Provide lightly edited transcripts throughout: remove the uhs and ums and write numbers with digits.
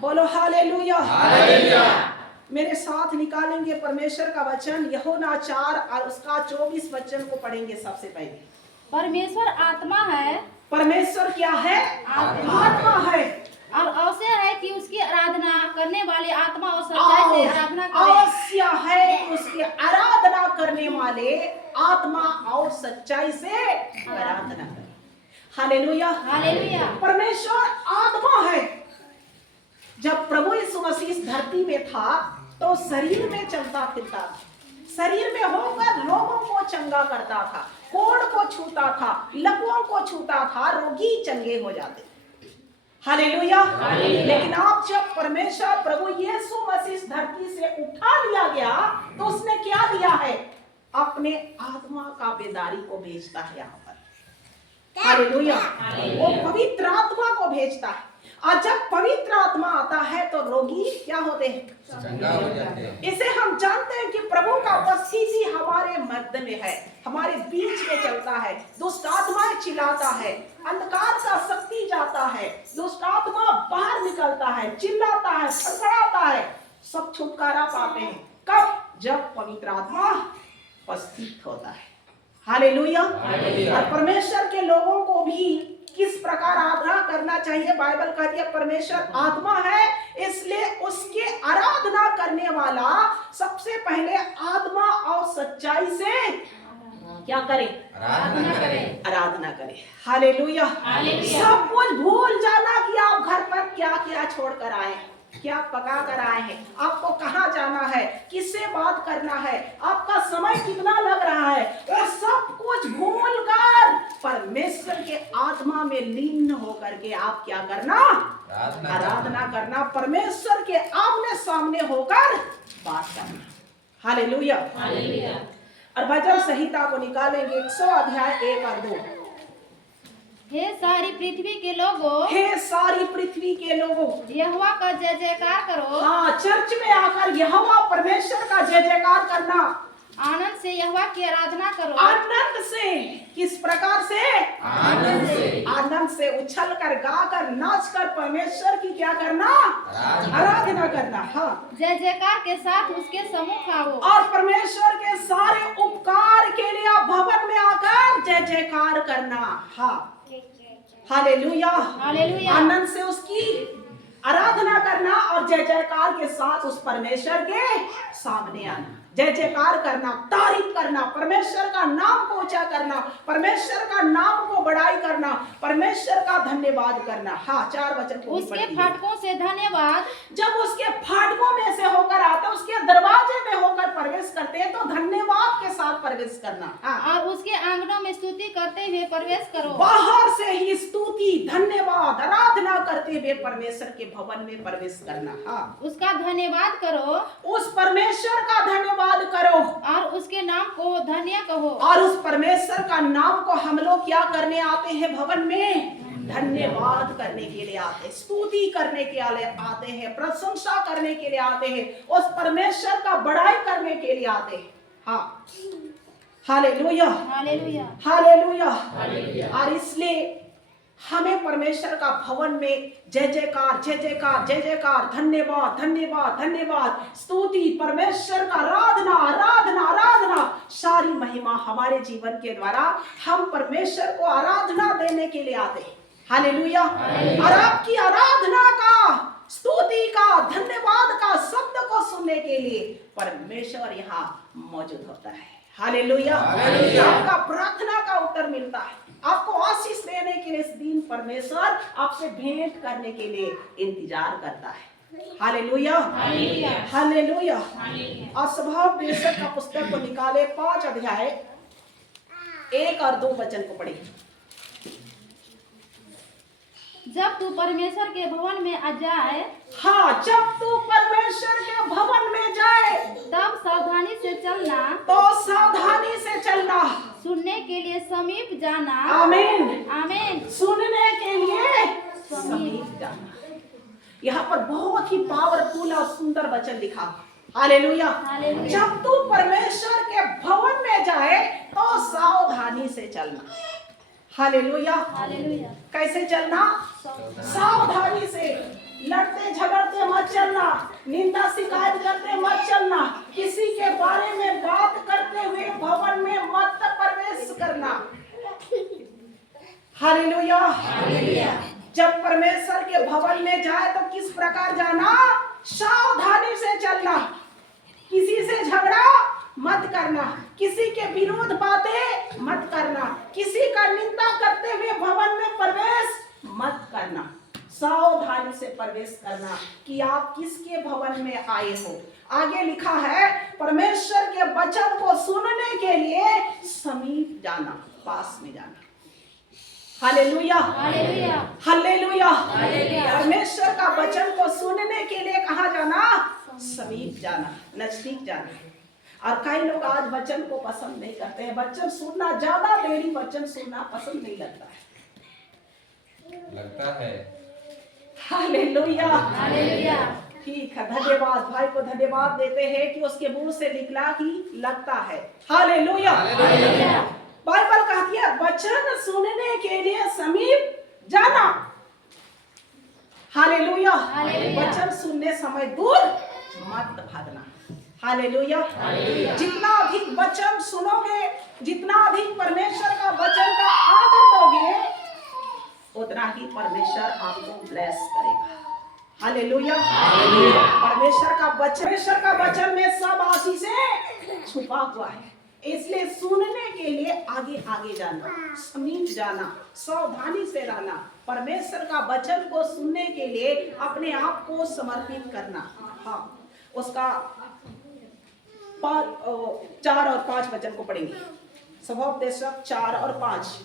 बोलो hallelujah. Hallelujah. मेरे साथ निकालेंगे परमेश्वर का वचन यूहन्ना 4 और उसका 24 वचन को पढ़ेंगे। सबसे पहले परमेश्वर आत्मा है। परमेश्वर क्या है? आत्मा है। और अवश्य है कि उसकी आराधना करने वाले आत्मा और सच्चाई से आराधना करें। अवश्य है कि उसकी आराधना करने वाले आत्मा और सच्चाई से आराधना करें। हालेलुया। हालेलुया। परमेश्वर आत्मा है। जब प्रभु यीशु मसीह इस धरती में था तो शरीर में चलता फिरता था, शरीर में होकर लोगों को चंगा करता था, कोढ़ को छूता था, लकवों को छूता था, रोगी चंगे हो जाते। हालेलुया। लेकिन आप जब परमेश्वर प्रभु यीशु मसीह इस धरती से उठा लिया गया तो उसने क्या दिया है? अपने आत्मा का बेदारी को भेजता है यहाँ पर। हालेलुया। वो पवित्र आत्मा को भेजता है और जब पवित्र आत्मा आता है तो रोगी क्या होते हैं? चंगा हो जाते हैं। इसे हम जानते हैं कि प्रभु का उपस्थिति हमारे मध्य में है, हमारे बीच में चलता है। दुष्ट आत्माएं चिल्लाता है, अंधकार का शक्ति जाता है, दुष्ट आत्मा बाहर निकलता है, चिल्लाता है, फड़फड़ाता है, सब छुटकारा पाते हैं। कब? जब पवित्र आत्मा उपस्थित होता है। हालेलुया। और परमेश्वर के लोगों को भी किस प्रकार आराधना करना चाहिए? बाइबल कहती है परमेश्वर आत्मा है, इसलिए उसके आराधना करने वाला सबसे पहले आत्मा और सच्चाई से क्या करे? आराधना करें। आराधना करे। हालेलुया। सब कुछ भूल जाना कि आप घर पर क्या क्या छोड़ कर आए हैं, क्या पका कर आए हैं, आपको कहाँ जाना है, किससे बात करना है, आपका समय कितना लग रहा है, वो सब कुछ भूल कर परमेश्वर के आत्मा में लीन होकर के आप क्या करना? आराधना करना, परमेश्वर के आमने सामने होकर बात करना। हालेलुया। और भजन संहिता को निकालेंगे 100 अध्याय 1 और 2। हे सारी पृथ्वी के लोगों, हे सारी पृथ्वी के लोगों, यहोवा का जय जयकार करो। हाँ, चर्च में आकर यहोवा परमेश्वर का जय जयकार करना, आनंद से यहोवा की आराधना करो। आनंद से। किस प्रकार से? आनंद से। आनंद से उछल कर, गाकर, नाच कर परमेश्वर की क्या करना? आराधना करना। हाँ, जय जयकार के साथ उसके सम्मुख आओ। और परमेश्वर के सारे उपकार के लिए आप भवन में आकर जय जयकार करना। हाँ, हालेलुया। हालेलुया। आनंद से उसकी आराधना करना और जय जयकार के साथ उस परमेश्वर के सामने आना, जय जयकार करना, तारीफ करना, परमेश्वर का नाम को ऊंचा करना, परमेश्वर का नाम को बड़ाई करना, परमेश्वर का धन्यवाद करना। हाँ, 4 वचन को उसके फाटकों से धन्यवाद। जब उसके फाटकों में से होकर आते, उसके दरवाजे में होकर प्रवेश करते हैं तो धन्यवाद के साथ प्रवेश करना। हाँ, और उसके आंगनों में स्तुति करते हुए प्रवेश करो। बाहर से ही स्तुति, धन्यवाद, आराधना करते हुए परमेश्वर के भवन में प्रवेश करना। हाँ, उसका धन्यवाद करो, उस परमेश्वर का धन्यवाद करो और उसके नाम को धन्य कहो। और उस परमेश्वर का नाम को हम लोग क्या करने आते हैं? भवन में धन्यवाद करने के लिए आते हैं, स्तुति करने के लिए आते हैं, प्रशंसा करने के लिए आते हैं, उस परमेश्वर का बड़ाई करने के लिए आते हैं। हाँ, हालेलुया। हालेलुया। हालेलुया। और इसलिए हमें परमेश्वर का भवन में जय जयकार, जय जयकार, जय जयकार, धन्यवाद, धन्यवाद, धन्यवाद, स्तुति, परमेश्वर का आराधना, आराधना, आराधना, सारी महिमा हमारे जीवन के द्वारा हम परमेश्वर को आराधना देने के लिए आते हैं। हालेलुया। और आपकी आराधना का, स्तुति का, धन्यवाद का शब्द को सुनने के लिए परमेश्वर यहाँ मौजूद होता है। हालेलुया। आपका प्रार्थना का उत्तर मिलता है, आपको आशीष देने के लिए इस दिन परमेश्वर आपसे भेंट करने के लिए इंतजार करता है। हालेलुया। हालेलुया। और स्वभाव प्रेषक का पुस्तक को निकाले 5 अध्याय 1 और 2 वचन को पढ़े। जब तू परमेश्वर के भवन में आ जाए, हाँ, जब तू परमेश्वर के भवन में जाए तब सावधानी से चलना, तो सावधानी से चलना, सुनने के लिए समीप जाना। आमीन। आमीन। सुनने के लिए समीप जाना। यहाँ पर बहुत ही पावरफुल और सुंदर वचन लिखा। हालेलुया। जब तू परमेश्वर के भवन में जाए तो सावधानी से चलना। हालेलुया। हालेलुया। कैसे चलना? सावधानी से। लड़ते झगड़ते करते मत चलना, निंदा शिकायत करते मत चलना, किसी के बारे में बात करते हुए भवन में मत प्रवेश करना। हालेलुया। जब परमेश्वर के भवन में जाए तो किस प्रकार जाना? सावधानी से चलना, किसी से झगड़ा मत करना, किसी के विरोध बातें मत करना, किसी का निंदा करते हुए भवन में प्रवेश मत करना। सावधानी से प्रवेश करना कि आप किसके भवन में आए हो। आगे लिखा है परमेश्वर के वचन को सुनने के लिए समीप जाना, पास में जाना। Hallelujah, hallelujah, hallelujah. हालेलुया। परमेश्वर का वचन को सुनने के लिए कहाँ जाना? समीप जाना, नजदीक जाना। और कई लोग आज वचन को पसंद नहीं करते हैं, वचन सुनना, ज्यादा देरी वचन सुनना पसंद नहीं लगता है। Hallelujah, hallelujah. ठीक है, धन्यवाद। भाई को धन्यवाद देते हैं कि उसके मुंह से निकला कि लगता है। हालेलुया। हालेलुया। बाइबल कहती है वचन सुनने के लिए समीप जाना। हालेलुया। हालेलुया। वचन सुनने समय दूर मत भागना। हालेलुया। जितना अधिक वचन सुनोगे, जितना अधिक परमेश्वर का वचन का आदर दोगे, उतना ही परमेश्वर आपको ब्लेस करेगा। हालेलुया। परमेश्वर का वचन में सब आशीष से छुपा हुआ है, इसलिए सुनने के लिए आगे आगे जाना, समीप जाना, सावधानी से रहना, परमेश्वर का वचन को सुनने के लिए अपने आप को समर्पित करना। हाँ, उसका 4 और 5 वचन को पढ़ेंगे। स्वभावोपदेश 4 और 5।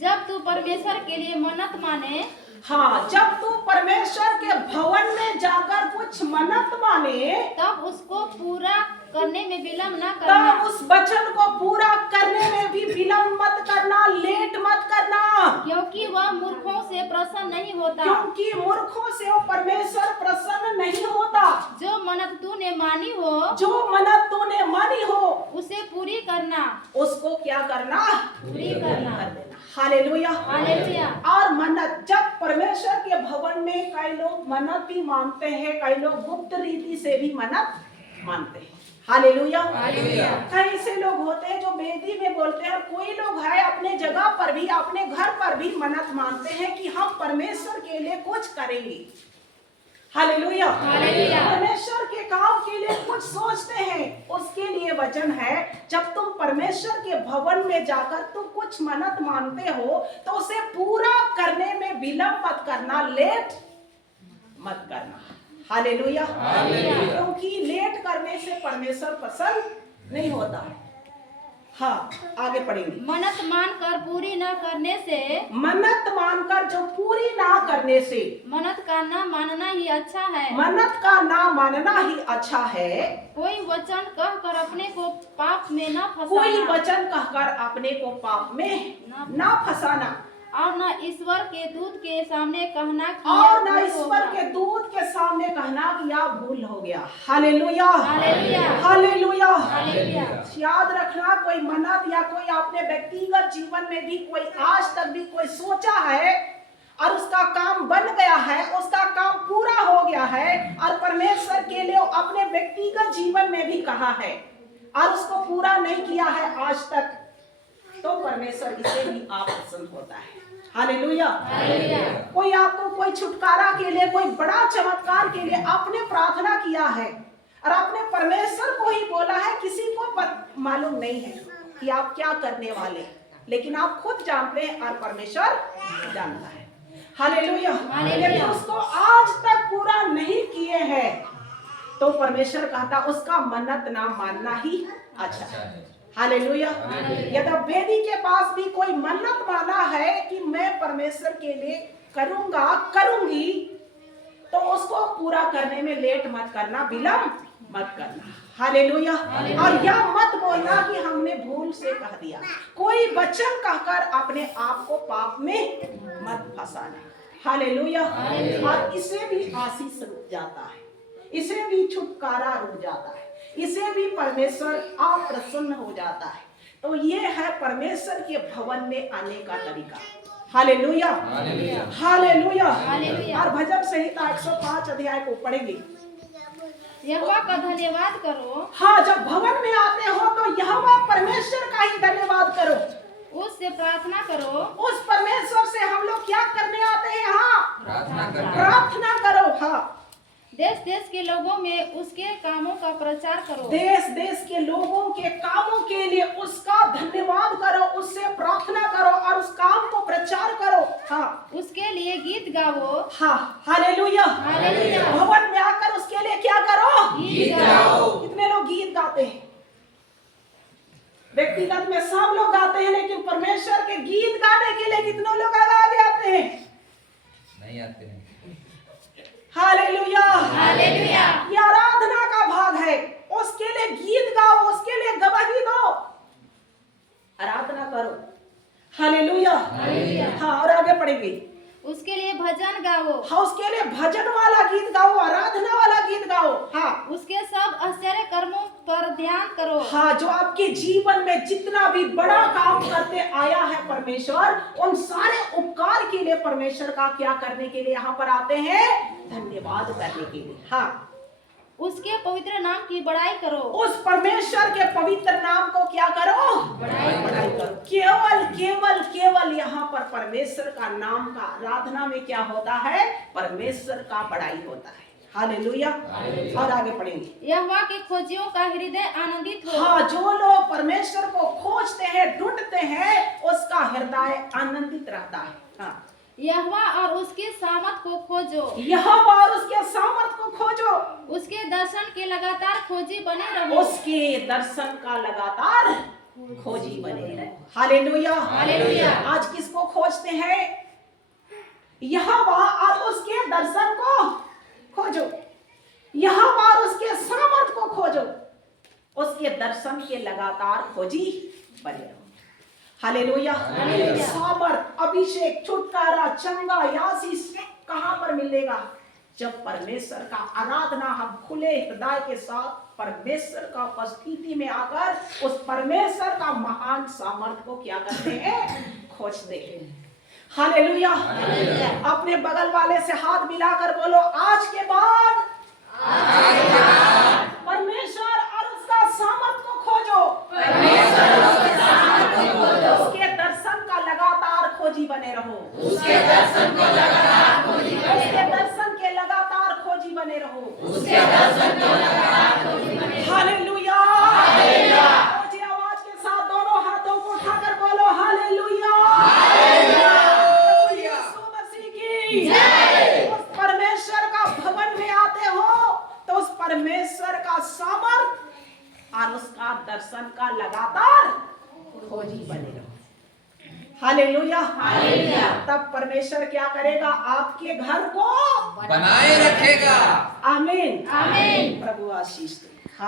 जब तू परमेश्वर के लिए मन्नत माने, हाँ, जब तू परमेश्वर के भवन में जाकर कुछ मन्नत माने, तब उसको पूरा करने में विलम्ब न करना, तब उस वचन को पूरा करने में भी विलम्ब मत करना, लेट मत करना, क्योंकि वह मूर्खों से प्रसन्न नहीं होता। क्योंकि मूर्खों से वो परमेश्वर प्रसन्न नहीं होता। जो मन्नत तूने मानी हो, जो मन्नत तूने मानी हो, उसे पूरी करना, उसको क्या करना? पूरी करना। कर देना। हालेलुया। हालेलुया। और मन्नत, जब परमेश्वर के भवन में कई लोग मन्नत भी मानते हैं, कई लोग गुप्त रीति से भी मन्नत मानते हैं। हालेलुया। हालेलुया। कई ऐसे लोग होते हैं जो वेदी में बोलते हैं, और कोई लोग है अपने जगह पर भी, अपने घर पर भी मन्नत मानते हैं कि हम परमेश्वर के लिए कुछ करेंगे। हालेलुया। हालेलुया। परमेश्वर के काम के लिए कुछ सोचते हैं, उसके लिए वचन है जब तुम परमेश्वर के भवन में जाकर तुम कुछ मन्नत मानते हो तो उसे पूरा करने में विलंब मत करना, लेट मत करना। हालेलुया। क्योंकि लेट करने से परमेश्वर पसंद नहीं होता है। हाँ, आगे पढ़ेंगे। मन्नत मानकर पूरी न करने से, मन्नत मानकर जो पूरी ना करने से, मन्नत का न मानना ही अच्छा है। मन्नत का ना मानना ही अच्छा है। कोई वचन कहकर अपने को पाप में न कोई फंसाना, वचन कहकर अपने को पाप में ना फंसाना, और न ईश्वर के दूत के सामने कहना कि और यह ना भूल ईश्वर होगा। के दूत के सामने कहना कि यह भूल हो गया। हालेलुया। हालेलुया। हालेलुया। हालेलुया। याद रखना, कोई मन्नत या कोई आपने व्यक्तिगत जीवन में भी कोई आज तक भी कोई सोचा है और उसका काम बन गया है, उसका काम पूरा हो गया है, और परमेश्वर के लिए अपने व्यक्तिगत जीवन में भी कहा है और उसको पूरा नहीं किया है आज तक, तो परमेश्वर इसे भी आप पसंद होता है। हालेलुया। हालेलुया। कोई आपको कोई छुटकारा के लिए, कोई बड़ा चमत्कार के लिए आपने प्रार्थना किया है और आपने परमेश्वर को ही बोला है, किसी को मालूम नहीं है कि आप क्या करने वाले, लेकिन आप खुद जानते हैं और परमेश्वर जानता है। हालेलुया। यदि उसको आज तक पूरा नहीं किए हैं तो परमेश्वर कहता उसका मन्नत ना मानना ही अच्छा है। हालेलुया। यदि वेदी के पास भी कोई मन्नत माना है कि मैं परमेश्वर के लिए करूंगा, करूंगी, तो उसको पूरा करने में लेट मत करना, विलंब मत करना। हालेलुया। और यह मत बोलना कि हमने भूल से कह दिया। कोई वचन कहकर अपने आप को पाप में मत फंसाना। हालेलुया। और इसे भी आशीष रुक जाता है, इसे भी छुटकारा रुक जाता है, इसे भी परमेश्वर अप्रसन्न हो जाता है। तो ये है परमेश्वर के भवन में आने का तरीका। Hallelujah, hallelujah. हालेलुया। हालेलुया। और भजन संहिता 105 अध्याय को पढ़ेंगे। यहोवा का धन्यवाद करो, हाँ, जब भवन में आते हो तो यहोवा परमेश्वर का ही धन्यवाद करो। उससे प्रार्थना करो, उस परमेश्वर से हम लोग क्या करने आते हैं? हाँ, प्रार्थना करो। प्रार्थना करो। हाँ, देश देश के लोगों में उसके कामों का प्रचार करो, देश देश के लोगों के कामों के लिए उसका धन्यवाद करो, उससे प्रार्थना करो और उस काम को प्रचार करो। हाँ, उसके लिए गीत गाओ, हाँ, हालेलुया। हालेलुया। भवन में आकर उसके लिए क्या करो? गीत गाओ। कितने लोग गीत गाते हैं? व्यक्तिगत में सब लोग गाते हैं, लेकिन परमेश्वर के गीत गाने के लिए कितने लोग आगे आते हैं? नहीं आते हैं। Hallelujah, hallelujah. ये आराधना का भाग है। उसके लिए गीत गाओ, उसके लिए गवाही दो, आराधना करो। Hallelujah, hallelujah. हाँ, और आगे पढ़ेंगे। उसके लिए भजन गाओ, हाँ, उसके लिए भजन वाला गीत गाओ, आराधना वाला गीत गाओ। हाँ, उसके सब आश्चर्य कर्मों पर ध्यान करो, हाँ, जो आपके जीवन में जितना भी बड़ा काम करते आया है परमेश्वर, उन सारे उपकार के लिए परमेश्वर का क्या करने के लिए यहाँ पर आते हैं? धन्यवाद करने के लिए। हाँ, उसके पवित्र नाम की बड़ाई करो, उस परमेश्वर के पवित्र नाम को क्या करो? बड़ाई करो। केवल केवल केवल यहाँ पर परमेश्वर का नाम का आराधना में क्या होता है? परमेश्वर का बड़ाई होता है। हालेलुया। और आगे पढ़ेंगे। यहोवा के खोजियों का हृदय आनंदित हो, हाँ, जो लोग परमेश्वर को खोजते हैं, ढूंढते हैं, उसका हृदय आनंदित रहता है। हाँ, यहोवा और उसके सामर्थ को खोजो, यहोवा और उसके सामर्थ को खोजो, उसके दर्शन के लगातार खोजी बने रहो, उसके दर्शन का लगातार खोजी बने रहो। Hallelujah, hallelujah. आज किसको खोजते हैं? यहोवा और उसके दर्शन को खोजो, यहोवा और उसके सामर्थ को खोजो, उसके दर्शन के लगातार खोजी बने रहो। हालेलुया। हालेलुया। सामर्थ, अभिषेक, छुटकारा, चंगा, आशीष कहाँ पर मिलेगा? जब परमेश्वर का आराधना हम खुले हृदय के साथ परमेश्वर का उपस्थिति में आकर उस परमेश्वर का महान सामर्थ को क्या करते हैं? खोजते हैं। हालेलुया। अपने बगल वाले से हाथ मिलाकर बोलो, आज के बाद परमेश्वर और उसका सामर्थ को खोजो, उसके दर्शन का लगातार खोजी बने रहो, उसके दर्शन के लगातार खोजी बने रहो। हालेलुया। ऊंची आवाज के साथ दोनों हाथों को उठाकर बोलो, हालेलुया। यीशु मसीह की जय। उस परमेश्वर का भवन में आते हो तो उस परमेश्वर का सामर्थ और उसका दर्शन का लगातार खोजी बने रहो। Hallelujah, hallelujah. तब परमेश्वर क्या करेगा? आपके घर को बनाए रखेगा। आमीन, आमीन। प्रभु आशीष दे।